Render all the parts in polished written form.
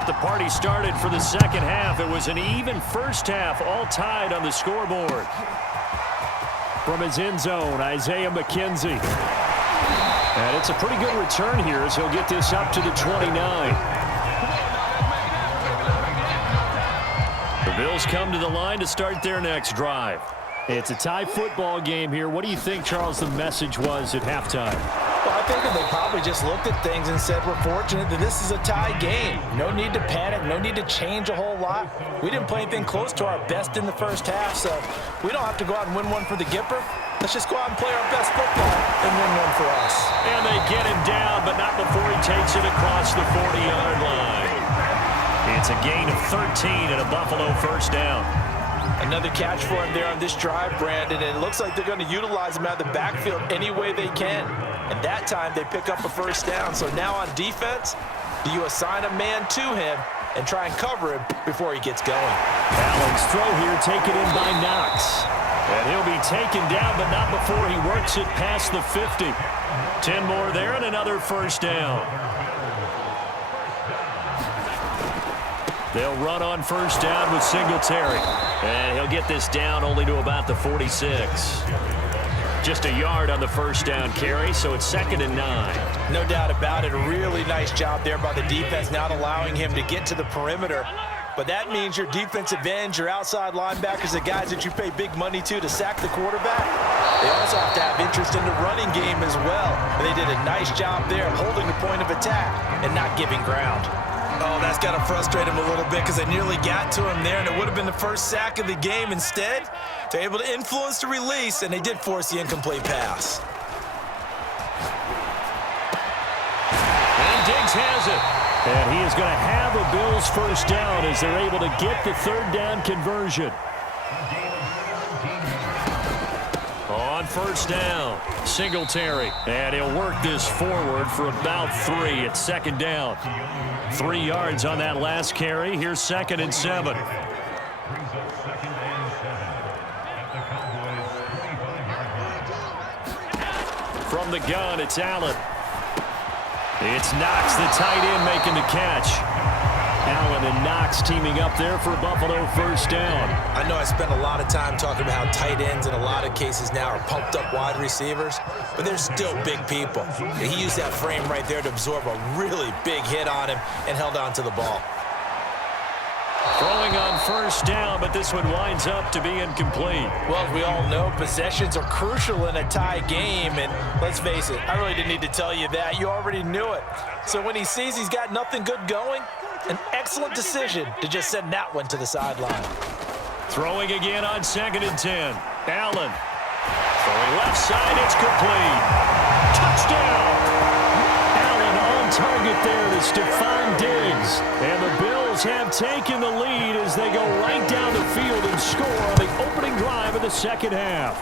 get the party started for the second half. It was an even first half, all tied on the scoreboard. From his end zone, Isaiah McKenzie. And it's a pretty good return here as he'll get this up to the 29. The Bills come to the line to start their next drive. It's a tie football game here. What do you think, Charles, the message was at halftime? Well, I think that they probably just looked at things and said, we're fortunate that this is a tie game. No need to panic, no need to change a whole lot. We didn't play anything close to our best in the first half, so we don't have to go out and win one for the Gipper. Let's just go out and play our best football and win one for us. And they get him down, but not before he takes it across the 40-yard line. It's a gain of 13 and a Buffalo first down. Another catch for him there on this drive, Brandon, and it looks like they're going to utilize him out of the backfield any way they can. And that time they pick up a first down. So now on defense, do you assign a man to him and try and cover him before he gets going? Allen's throw here taken in by Knox. And he'll be taken down, but not before he works it past the 50. 10 more there and another first down. They'll run on first down with Singletary. And he'll get this down only to about the 46. Just a yard on the first down carry, so it's 2nd and 9. No doubt about it. A really nice job there by the defense, not allowing him to get to the perimeter. But that means your defensive ends, your outside linebackers, the guys that you pay big money to sack the quarterback, they also have to have interest in the running game as well. And they did a nice job there holding the point of attack and not giving ground. Oh, that's got to frustrate him a little bit because they nearly got to him there, and it would have been the first sack of the game. Instead, they're able to influence the release, and they did force the incomplete pass. And Diggs has it. And he is going to have a Bills first down as they're able to get the third down conversion. On first down, Singletary. And he'll work this forward for about 3 at 2nd down. 3 yards on that last carry. Here's 2nd and 7. From the gun, it's Allen. It's Knox, the tight end, making the catch. Allen and Knox teaming up there for Buffalo first down. I know I spent a lot of time talking about how tight ends in a lot of cases now are pumped up wide receivers, but they're still big people. And he used that frame right there to absorb a really big hit on him and held on to the ball. Throwing on first down, but this one winds up to be incomplete. Well, as we all know, possessions are crucial in a tie game, and let's face it, I really didn't need to tell you that. You already knew it. So when he sees he's got nothing good going, an excellent decision to just send that one to the sideline. Throwing again on 2nd and 10. Allen. Throwing left side, it's complete. Touchdown! Allen on target there to Stephon Diggs. And the Bills have taken the lead as they go right down the field and score on the opening drive of the second half.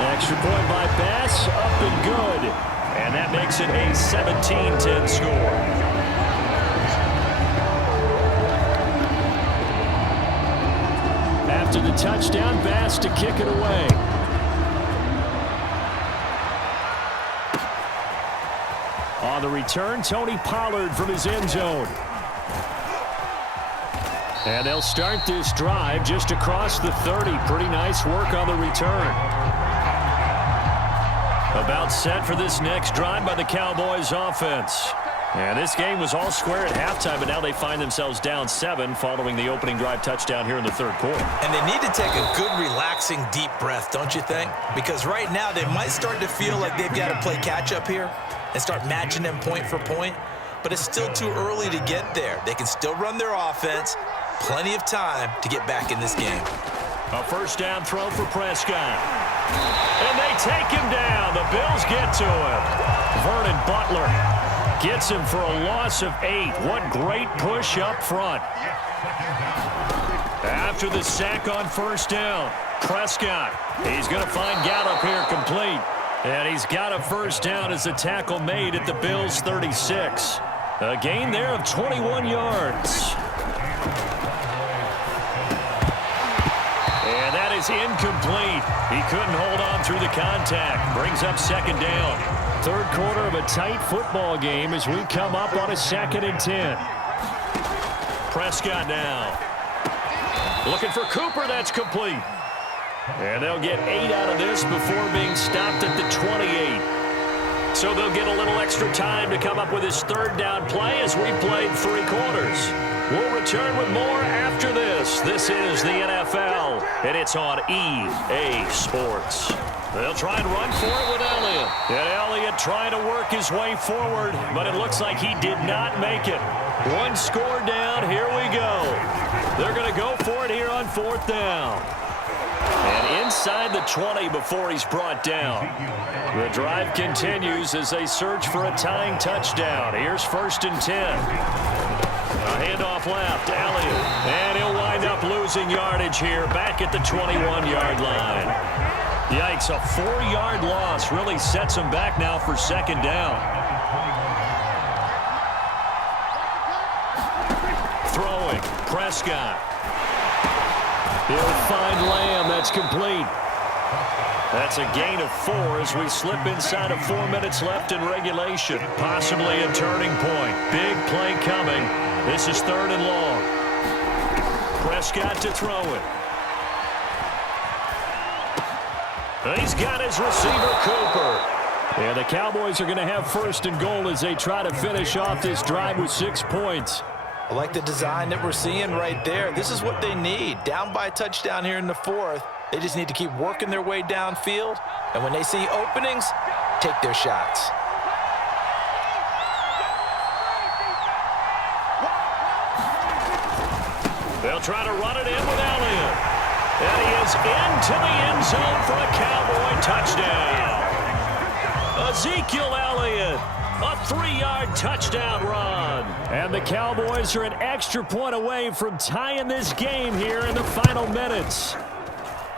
Extra point by Bass, up and good. And that makes it a 17-10 score. After the touchdown, Bass to kick it away. On the return, Tony Pollard from his end zone. And they'll start this drive just across the 30. Pretty nice work on the return. About set for this next drive by the Cowboys offense. And this game was all square at halftime, but now they find themselves down 7 following the opening drive touchdown here in the third quarter. And they need to take a good, relaxing, deep breath, don't you think? Because right now they might start to feel like they've got to play catch-up here and start matching them point for point. But it's still too early to get there. They can still run their offense. Plenty of time to get back in this game. A first down throw for Prescott. And they take him down. The Bills get to him. Vernon Butler gets him for a loss of 8. What great push up front. After the sack on first down, Prescott. He's going to find Gallup here complete. And he's got a first down as the tackle made at the Bills' 36. A gain there of 21 yards. And that is incomplete. He couldn't hold on through the contact. Brings up second down. Third quarter of a tight football game as we come up on a 2nd and 10. Prescott now. Looking for Cooper. That's complete. And they'll get 8 out of this before being stopped at the 28. So they'll get a little extra time to come up with his third down play as we played 3 quarters. We'll return with more after this. This is the NFL, and it's on EA Sports. They'll try and run for it with Elliott. And Elliott trying to work his way forward, but it looks like he did not make it. 1 score down. Here we go. They're going to go for it here on 4th down. And inside the 20 before he's brought down. The drive continues as they search for a tying touchdown. Here's 1st and 10. A handoff left, Elliott. And he'll wind up losing yardage here back at the 21-yard line. Yikes, a 4-yard loss really sets him back now for 2nd down. Throwing, Prescott. He'll find Lamb. That's complete. That's a gain of 4 as we slip inside of 4 minutes left in regulation. Possibly a turning point. Big play coming. This is 3rd and long. Prescott to throw it. He's got his receiver, Cooper. And the Cowboys are going to have 1st and goal as they try to finish off this drive with 6 points. I like the design that we're seeing right there. This is what they need. Down by a touchdown here in the 4th. They just need to keep working their way downfield. And when they see openings, take their shots. They'll try to run it in with Elliott. And he is into the end zone for a Cowboy touchdown. Ezekiel Elliott, a 3-yard touchdown run. And the Cowboys are an extra point away from tying this game here in the final minutes.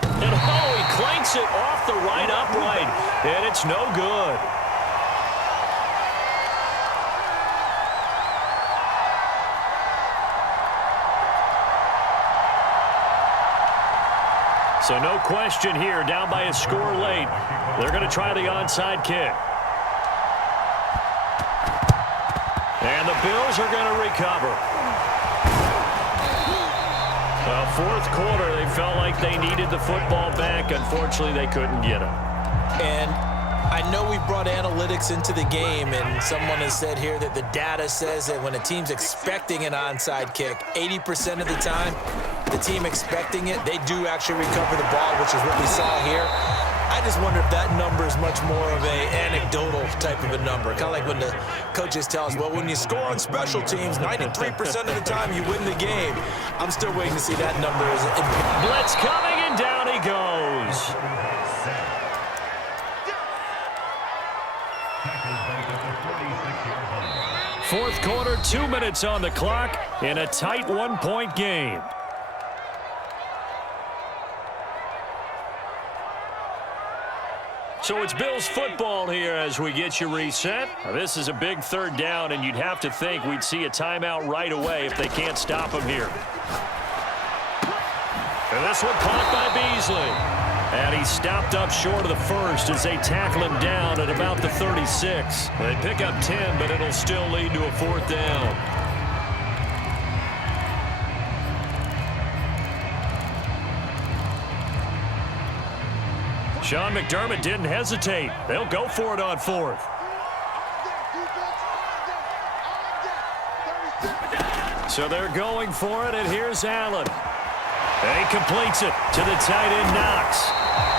And he clanks it off the right upright, and it's no good. So no question here, down by a score late. They're going to try the onside kick. And the Bills are going to recover. 4th quarter, they felt like they needed the football back. Unfortunately, they couldn't get it. And I know we brought analytics into the game, and someone has said here that the data says that when a team's expecting an onside kick, 80% of the time, the team expecting it, they do actually recover the ball, which is what we saw here. I just wonder if that number is much more of a anecdotal type of a number. Kind of like when the coaches tell us, well, when you score on special teams, 93% of the time you win the game. I'm still waiting to see that number. Blitz coming, and down he goes. Fourth quarter, 2 minutes on the clock in a tight 1-point game. So it's Bills football here as we get you reset. Now, this is a big 3rd down, and you'd have to think we'd see a timeout right away if they can't stop him here. And this one caught by Beasley. And he's stopped up short of the 1st as they tackle him down at about the 36. They pick up 10, but it'll still lead to a 4th down. Sean McDermott didn't hesitate. They'll go for it on 4th. So they're going for it, and here's Allen. And he completes it to the tight end, Knox.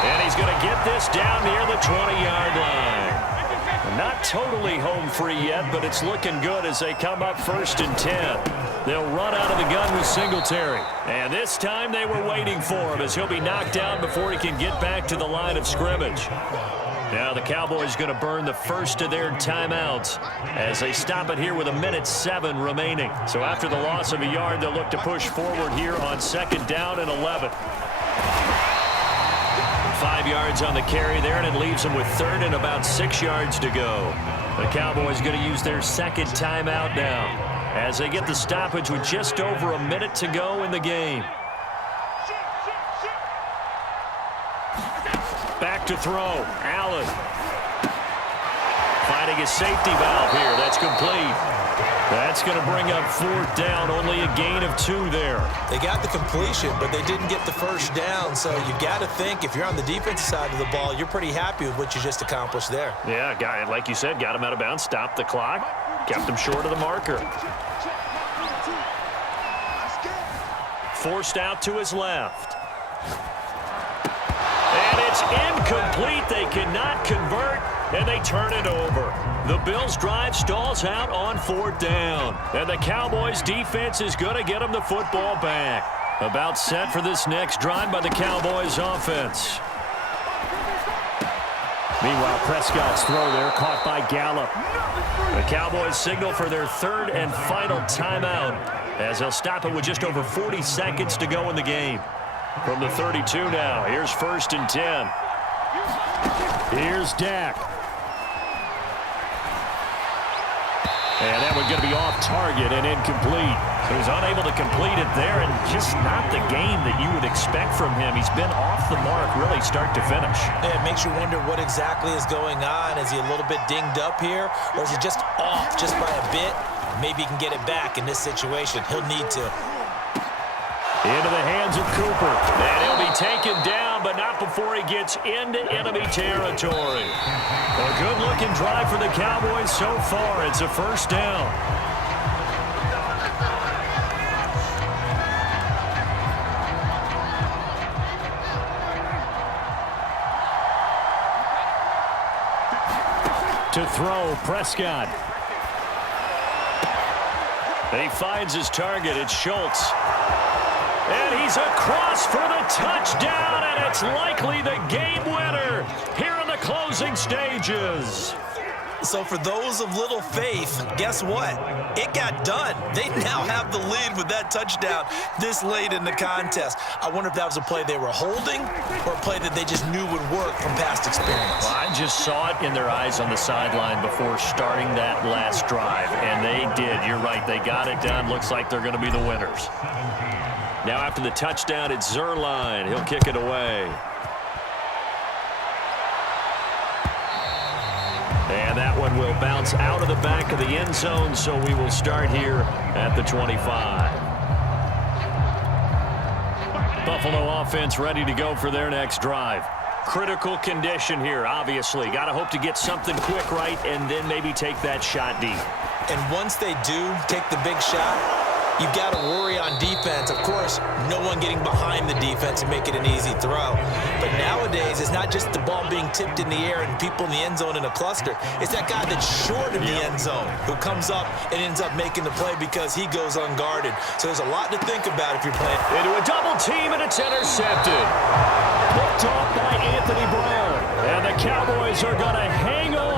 And he's going to get this down near the 20-yard line. Not totally home free yet, but it's looking good as they come up 1st and 10. They'll run out of the gun with Singletary. And this time they were waiting for him as he'll be knocked down before he can get back to the line of scrimmage. Now the Cowboys going to burn the first of their timeouts as they stop it here with 1:07 remaining. So after the loss of a yard, they'll look to push forward here on 2nd down and 11. 5 yards on the carry there, and it leaves them with 3rd and about 6 yards to go. The Cowboys going to use their 2nd timeout now as they get the stoppage with just over a minute to go in the game. Back to throw. Allen finding a safety valve here. That's complete. That's going to bring up 4th down. Only a gain of 2 there. They got the completion, but they didn't get the first down. So you got to think if you're on the defensive side of the ball, you're pretty happy with what you just accomplished there. Yeah, like you said, got him out of bounds, stopped the clock, kept him short of the marker. Forced out to his left. And it's incomplete. They cannot convert, and they turn it over. The Bills' drive stalls out on 4th down. And the Cowboys' defense is going to get them the football back. About set for this next drive by the Cowboys' offense. Meanwhile, Prescott's throw there caught by Gallup. The Cowboys signal for their 3rd and final timeout, as they'll stop it with just over 40 seconds to go in the game. From the 32 now, here's 1st and 10. Here's Dak. And that one's going to be off target and incomplete. So he's unable to complete it there, and just not the game that you would expect from him. He's been off the mark really start to finish. Yeah, it makes you wonder what exactly is going on. Is he a little bit dinged up here, or is he just off just by a bit? Maybe he can get it back in this situation. He'll need to. Into the hands of Cooper. And he'll be taken down, but not before he gets into enemy territory. A good-looking drive for the Cowboys so far. It's a 1st down. To throw, Prescott. And he finds his target. It's Schultz. And he's across for the touchdown, and it's likely the game winner here in the closing stages. So for those of little faith, guess what? It got done. They now have the lead with that touchdown this late in the contest. I wonder if that was a play they were holding or a play that they just knew would work from past experience. Well, I just saw it in their eyes on the sideline before starting that last drive, and they did. You're right. They got it done. Looks like they're going to be the winners. Now after the touchdown, it's Zerline. He'll kick it away. And that one will bounce out of the back of the end zone, so we will start here at the 25. Buffalo offense ready to go for their next drive. Critical condition here, obviously. Got to hope to get something quick right and then maybe take that shot deep. And once they do take the big shot, you've got to worry on defense. Of course, no one getting behind the defense and make it an easy throw. But nowadays, it's not just the ball being tipped in the air and people in the end zone in a cluster. It's that guy that's short of the end zone who comes up and ends up making the play because he goes unguarded. So there's a lot to think about if you're playing. Into a double team, and it's intercepted. Picked off by Anthony Brown. And the Cowboys are going to hang on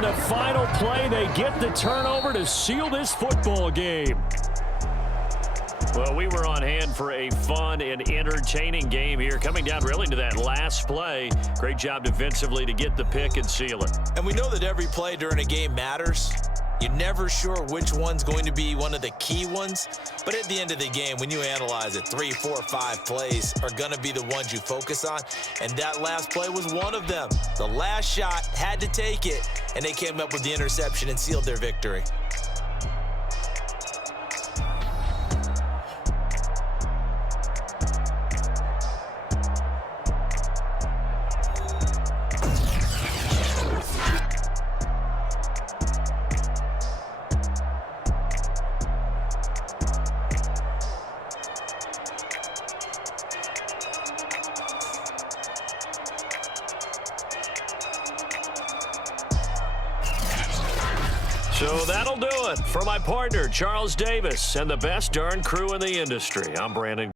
the final play. They get the turnover to seal this football game. Well, we were on hand for a fun and entertaining game here, coming down really to that last play. Great job defensively to get the pick and seal it. And we know that every play during a game matters. You're never sure which one's going to be one of the key ones. But at the end of the game, when you analyze it, 3, 4, 5 plays are going to be the ones you focus on. And that last play was one of them. The last shot had to take it, and they came up with the interception and sealed their victory. So that'll do it for my partner, Charles Davis, and the best darn crew in the industry. I'm Brandon.